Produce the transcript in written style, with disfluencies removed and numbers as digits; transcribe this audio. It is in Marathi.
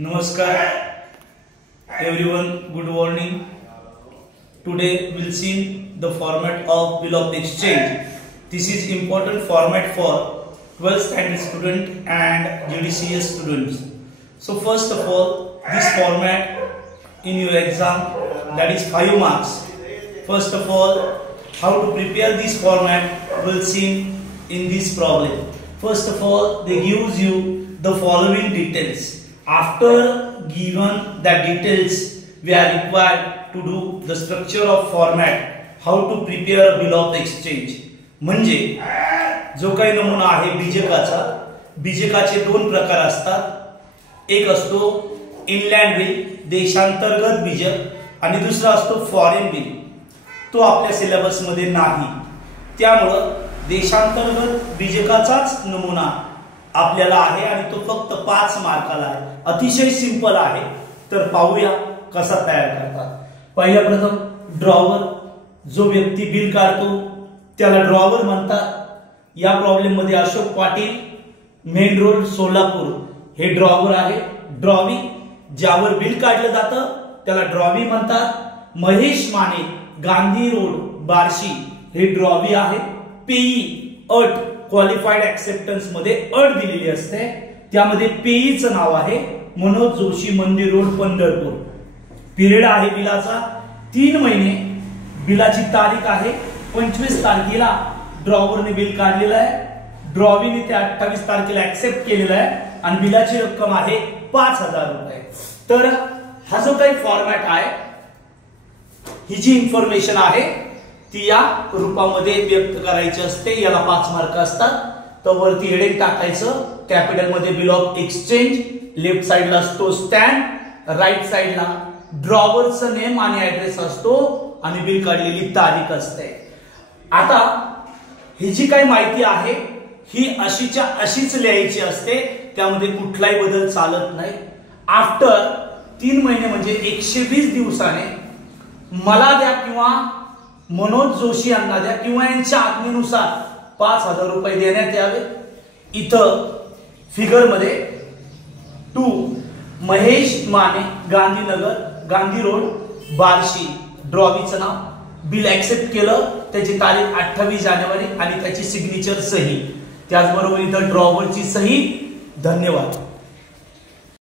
Namaskar everyone, good morning. Today we'll see the format of bill of exchange. This is important format for 12th standard student and GDCS students. So first of all, this format in your exam, that is 5 marks. First of all, how to prepare this format we'll see in this problem. First of all, they gives you the following details. After given the details, we are required to do the structure of format, how to prepare a bill of exchange. म्हणजे जो काही नमुना आहे बीजकाचा, बीजकाचे दोन प्रकार असतात. एक असतो इनलँड बिल, देशांतर्गत बीजक, आणि दुसरा असतो फॉरेन बिल. तो आपल्या सिलेबस मध्ये नाही. त्यामुळे देशांतर्गत बीजकाचाच नमुना आपल्याला आहे आणि तो फक्त 5 मार्काला आहे. अतिशय सिंपल आहे. तर पाहूया कसा तयार करतात. पहिल्या प्रथम ड्रॉवर, जो व्यक्ती बिल काढतो त्याला ड्रॉवर म्हणतात. या प्रॉब्लेम मध्ये अशोक पाटील, मेन रोड सोलापूर, हे ड्रॉवर आहे. ड्रॉवी, ज्यावर बिल काढलं जातं त्याला ड्रॉवी म्हणतात. महेश माने, गांधी रोड बार्शी, हे ड्रॉवी आहे. पेई, अट, क्वालिफाइड ऍक्सेप्टन्स मध्ये अट दिलेली असते. त्यामध्ये पेईचं नाव आहे मनोज जोशी, मंदिर रोड पंढरपूर. पिरियड आहे बिलाचा 3 महिने. बिलाची तारीख आहे 25 तारखेला ड्रॉवरने बिल काढलेलं आहे. ड्रॉवीने ते 28 तारखेला ऍक्सेप्ट केलेलं आहे आणि बिलाची रक्कम आहे 5000 रुपये. तर हा जो काही फॉर्मॅट आहे, ही जी इन्फॉर्मेशन आहे ती या रूपामध्ये व्यक्त करायची असते. याला 5 मार्क असतात. तर वरती हेडिंग टाकायचं, कॅपिटल मध्ये बिल ऑफ एक्सचेंज, लेफ्ट साइडला असतो स्टँड, राईट साइडला ड्रॉवरचं नेम आणि ऍड्रेस असतो आणि बिल काढलेली तारीख असते. आता ही जी काही माहिती आहे ही अशीच्या अशीच लिहायची असते. त्यामध्ये कुठलाही बदल चालत नाही. आफ्टर 3 महिने म्हणजे 120 दिवसाने मला द्या किंवा मनोज जोशी यांना द्या किंवा यांच्या आज्ञेनुसार 5000 रुपये देण्यात यावे. इथं फिगर मध्ये 2 महेश माने, गांधीनगर, गांधी रोड बार्शी, ड्रॉवीचं नाव. बिल ऍक्सेप्ट केलं, त्याची तारीख 28 जानेवारी आणि त्याची सिग्नेचर सही. त्याचबरोबर इथं ड्रॉवरची सही. धन्यवाद.